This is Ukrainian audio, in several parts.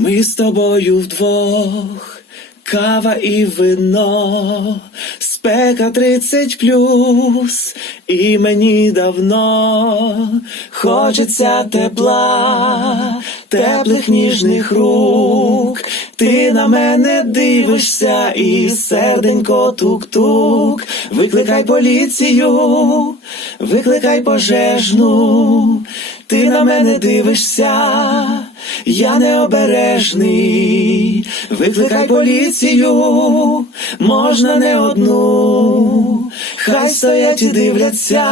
Ми з тобою вдвох, кава і вино, спека тридцять плюс, і мені давно хочеться тепла, теплих ніжних рук. Ти на мене дивишся, і серденько тук-тук. Викликай поліцію, викликай пожежну. Ти на мене дивишся, я необережний. Викликай поліцію, можна не одну. Хай стоять і дивляться,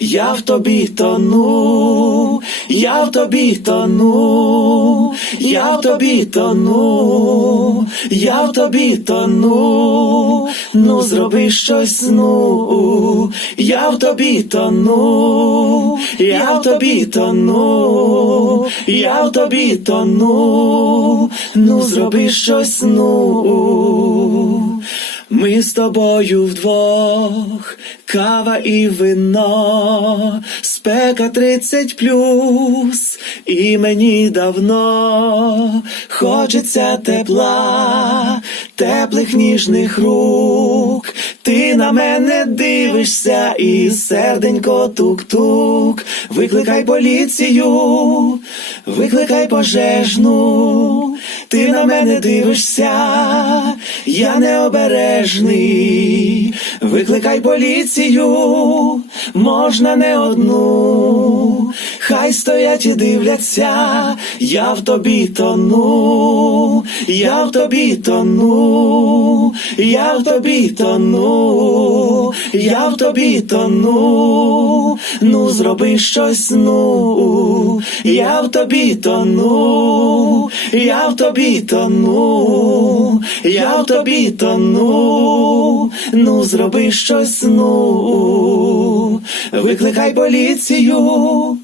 я в тобі тону, я в тобі тону, я в тобі тону, я в тобі тону, ну зроби щось ну, я в тобі тону, я в тобі тону, я в тобі тону, ну зроби щось ну. Ми з тобою вдвох, кава і вино, спека тридцять плюс, і мені давно хочеться тепла, теплих ніжних рук. Ти на мене дивишся, і серденько тук-тук. Викликай поліцію, викликай пожежну. Ти на мене дивишся, я необережний. Викликай поліцію, можна не одну. Хай стоять і дивляться, я в тобі тону, я в тобі тону, я в тобі тону, я в тобі тону, ну зроби щось ну, я в тобі тону, я в тобі тону, я в тобі тону, ну зроби щось ну, викликай поліцію.